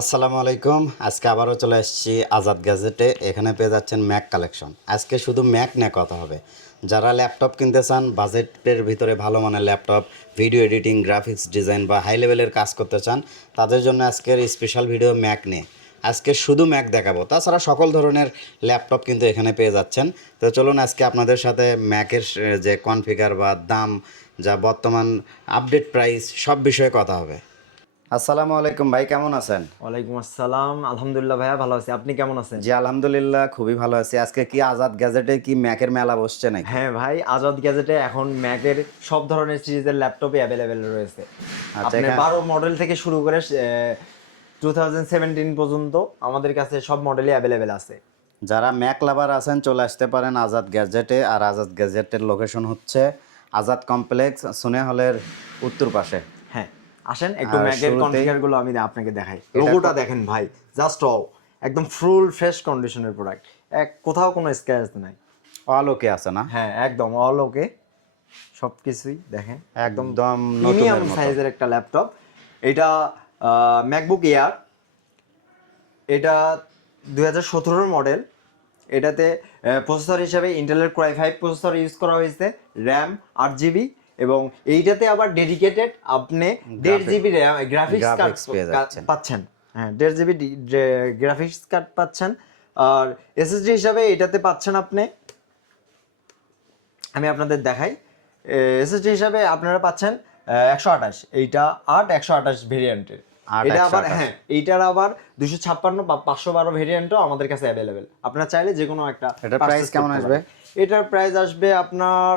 আসসালামু আলাইকুম। আজকে আবারও চলে এসেছি আজাদ গ্যাজেটে। এখানে পেয়ে যাচ্ছেন ম্যাক কালেকশন আজকে শুধু ম্যাক নিয়ে কথা হবে। যারা ল্যাপটপ কিনতে চান বাজেটের ভিতরে ভালো মানের laptop video editing graphics design বা হাই লেভেলের কাজ করতে চান, তাদের জন্য আজকের স্পেশাল ভিডিও ম্যাক নিয়ে। আজকে শুধু ম্যাক দেখাবো। তাছাড়া সকল ধরনের ল্যাপটপ কিন্তু এখানে পেয়ে যাচ্ছেন। তো চলুন আজকে আপনাদের সাথে ম্যাকের যে কনফিগার বা দাম, যা বর্তমান আপডেট প্রাইস সব বিষয়ে কথা হবে। আসসালামু আলাইকুম ভাই কেমন আছেন? ওয়ালাইকুম আসসালাম। আলহামদুলিল্লাহ ভাইয়া ভালো আছি। আপনি কেমন আছেন? জি আলহামদুলিল্লাহ খুবই ভালো আছি। আজকে কি আজাদ গ্যাজেটে কি ম্যাকের মেলা বসছে নাকি? হ্যাঁ ভাই আজাদ গ্যাজেটে এখন ম্যাকের সব ধরনের সিরিজের ল্যাপটপই অ্যাভেলেবেল রয়েছে। আপনি এখানে- বারো মডেল থেকে শুরু করে টু থাউজেন্ড সেভেন্টিন পর্যন্ত আমাদের কাছে সব মডেলই অ্যাভেলেবেল আছে। যারা ম্যাক লাভার আছেন চলে আসতে পারেন আজাদ গ্যাজেটে। আর আজাদ গ্যাজেটের লোকেশন হচ্ছে আজাদ কমপ্লেক্স সুনে হলের উত্তর পাশে। হ্যাঁ। আসেন একটু ম্যাকের কনফিগারগুলো আমি আপনাকে দেখাই। লোগোটা দেখেন ভাই জাস্ট অল একদম ফুল ফ্রেশ কন্ডিশনের প্রোডাক্ট এক কোথাও কোনো স্ক্র্যাচ নাই। আলোকে আছে না? হ্যাঁ একদম অল ওকে সব কিছুই দেখেন একদম প্রিমিয়াম নতুনের সাইজের একটা ল্যাপটপ এটা ম্যাকবুক এয়ার এটা দুই হাজার সতেরোর মডেল এটাতে প্রসেসর হিসেবে ইন্টেলের ক্রাই ফাইভ প্রসেসর ইউজ করা হয়েছে। র্যাম আট জিবি এবং এইটাতে আবার ডেডিকেটেড আপনি দেড় জিবি গ্রাফিক্স কার্ড পাচ্ছেন। হ্যাঁ দেড় জিবি গ্রাফিক্স কার্ড পাচ্ছেন। আর এসএসডি হিসাবে এটাতে পাচ্ছেন আপনি। আমি আপনাদের দেখাই। এসএসডি হিসাবে আপনারা পাচ্ছেন একশো আঠাশ। এইটা আট একশো আঠাশ ভেরিয়েন্টের এটা আবার হ্যাঁ এইটার আবার দুশো ছাপ্পান্ন বা পাঁচশো বারো ভেরিয়েন্টও আমাদের কাছে অ্যাভেলেবেল আপনারা চাইলে যে কোনো একটা এটার price কেমন আসবে? এটার প্রাইস আসবে আপনার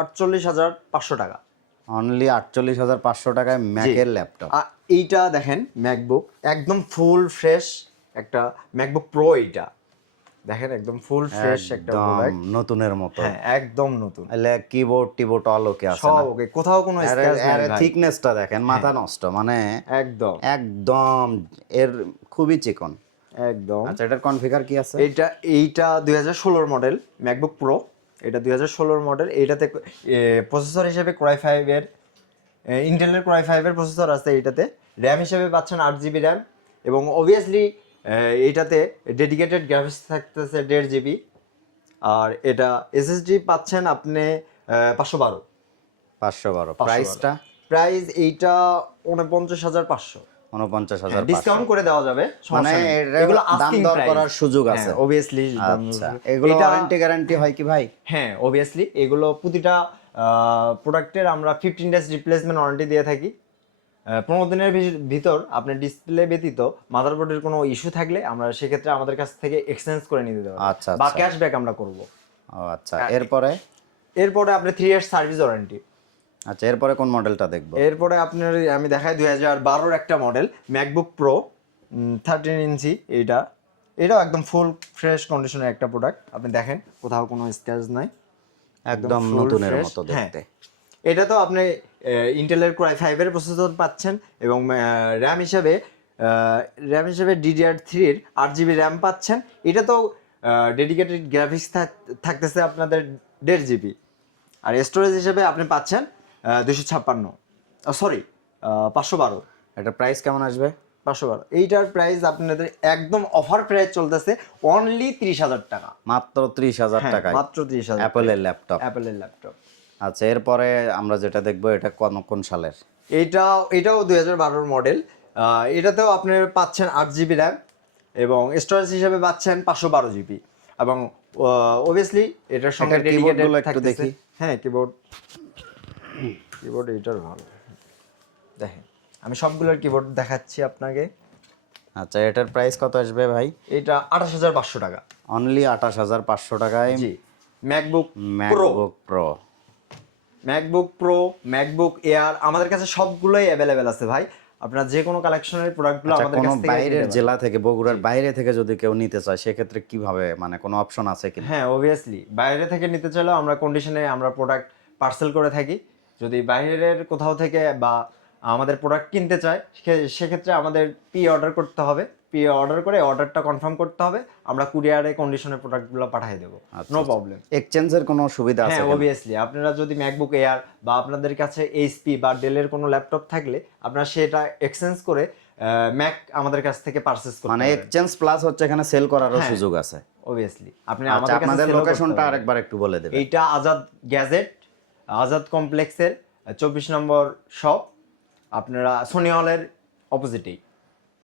আটচল্লিশ হাজার পাঁচশো টাকা। অনলি আটচল্লিশ হাজার পাঁচশো টাকায় ম্যাকের ল্যাপটপ এইটা দেখেন ম্যাকবুক একদম ফুল ফ্রেশ একটা ম্যাকবুক প্রো এইটা। দেখেন একদম ফুল ফ্রেশ একটা নতুনের মতো। হ্যাঁ একদম নতুন। এলে কিবোর্ড টিবোর্ড আলোকে আছে সব ওকে কোথাও কোনো scratch নাই। থিকনেসটা দেখেন মাথা নষ্ট মানে একদম। একদম এর খুবই চিকন। একদম। আচ্ছা এটার কনফিগার কি আছে? এইটা এইটা দুই হাজার ষোলোর মডেল ম্যাকবুক প্রো এটা দুই হাজার ষোলোর মডেল এইটাতে প্রসেসর হিসেবে ক্রাই ফাইভের ইন্টেলের ক্রাই ফাইভের প্রসেসর আছে এইটাতে। র্যাম হিসেবে পাচ্ছেন আট জিবি র্যাম এবং অবভিয়াসলি এইটাতে ডেডিকেটেড গ্রাফিক্স থাকতেছে দেড় জিবি আর এটা এসএসডি পাচ্ছেন আপনি পাঁচশো বারো। পাঁচশো বারো। প্রাইসটা প্রাইস এইটা উনপঞ্চাশ হাজার পাঁচশো। উনপঞ্চাশ হাজার ডিসকাউন্ট করে দেওয়া যাবে মানে এগুলো দাম দর করার সুযোগ আছে। হ্যাঁ, obviously দাম আচ্ছা এগুলো ওয়ারেন্টি গ্যারান্টি হয় কি ভাই? হ্যাঁ অবভিয়াসলি এগুলো প্রতিটা প্রোডাক্টের আমরা ফিফটিন ডেজ রিপ্লেসমেন্ট ওয়ারেন্টি দিয়ে থাকি। পনেরো দিনের ভিতর আপনার ডিসপ্লে ব্যতীত মাদারবোর্ডের কোনো ইস্যু থাকলে আমরা সেক্ষেত্রে আমাদের কাছ থেকে এক্সচেঞ্জ করে নিতে দেবো আচ্ছা, বা আচ্ছা। ক্যাশব্যাক আমরা করব। আচ্ছা। এরপরে? এরপরে আপনি থ্রি ইয়ার্স সার্ভিস ওয়ারেন্টি আচ্ছা এরপরে কোন মডেলটা দেখব? এরপরে আপনার আমি দেখাই দুই হাজার বারোর একটা model MacBook pro thirteen inch এইটা। এটাও একদম ফুল ফ্রেশ কন্ডিশনের একটা প্রোডাক্ট আপনি দেখেন কোথাও কোনো স্ক্র্যাচ নাই। একদম নতুনের মতো হ্যাঁ। দেখতে। এটা তো আপনি ইন্টেলের ক্রাই ফাইভের প্রসেসর পাচ্ছেন এবং র্যাম হিসাবে র্যাম হিসাবে ডিডিআর থ্রির আট জিবি র্যাম পাচ্ছেন। এটা তো ডেডিকেটেড গ্রাফিক্স থাকতেছে আপনাদের দেড় জিবি আর স্টোরেজ হিসেবে আপনি পাচ্ছেন দুশো ছাপ্পান্ন। সরি পাঁচশো বারো। এটা প্রাইস কেমন আসবে? পাঁচশো বারো। এইটার প্রাইস আপনাদের একদম অফার প্রাইস চলতেছে অনলি ত্রিশ হাজার টাকা। মাত্র ত্রিশ হাজার হ্যাঁ, টাকায়? মাত্র ত্রিশ হাজার অ্যাপেলের ল্যাপটপ অ্যাপেলের ল্যাপটপ আচ্ছা এরপরে আমরা যেটা দেখব এটা কোন কোন সালের? এইটা এটাও দুই হাজার বারোর মডেল এটাতেও আপনার পাচ্ছেন আট জিবি র্যাম এবং স্টোরেজ হিসেবে পাচ্ছেন পাঁচশো বারো জিবি এবং অবভিয়াসলি এটার সঙ্গে থাকতেছে- দেখি। হ্যাঁ কিবোর্ড কিবোর্ড এটার ভালো দেখেন আমি সবগুলোর কিবোর্ড দেখাচ্ছি আপনাকে। আচ্ছা এটার প্রাইস কত আসবে ভাই? এটা আঠাশ হাজার পাঁচশো টাকা। অনলি আঠাশ হাজার পাঁচশো টাকায়? জি MacBook pro MacBook pro MacBook pro MacBook air আমাদের কাছে সবগুলোই অ্যাভেলেবেল আছে ভাই। আপনার যে কোনো কালেকশনের প্রোডাক্টগুলো আচ্ছা আমাদের কাছ থেকে বাইরের জেলা থেকে বগুড়ার বাইরে থেকে যদি কেউ নিতে চায় সেক্ষেত্রে কীভাবে মানে কোনো অপশন আছে কি হ্যাঁ অবভিয়াসলি বাইরে থেকে নিতে চাইলেও আমরা কন্ডিশনে আমরা প্রোডাক্ট পার্সেল করে থাকি। যদি বাইরের কোথাও থেকে বা আমাদের প্রোডাক্ট কিনতে চায় সেক্ষেত্রে আমাদের পি অর্ডার করতে হবে। পি অর্ডার করে অর্ডারটা কনফার্ম করতে হবে। আমরা কুরিয়ারে কন্ডিশনের প্রোডাক্টগুলো পাঠিয়ে দেবো। নো প্রবলেম এক্সচেঞ্জের কোনো সুবিধা আছে হ্যাঁ অবভিয়াসলি আপনারা যদি ম্যাকবুক এয়ার বা আপনাদের কাছে এইচপি বা ডেলের কোনো ল্যাপটপ থাকলে আপনারা সেটা এক্সচেঞ্জ করে ম্যাক আমাদের কাছ থেকে পারচেজ করতে মানে এক্সচেঞ্জ প্লাস হচ্ছে এখানে সেল করারও হ্যাঁ। সুযোগ আছে। অবভিয়াসলি আপনি আচ্ছা আমাদের লোকেশনটা আরেকবার একটু বলে দেবেন। এইটা আজাদ গ্যাজেট আজাদ কমপ্লেক্সের চব্বিশ নম্বর শপ আপনারা সোনি হলের অপোজিটেই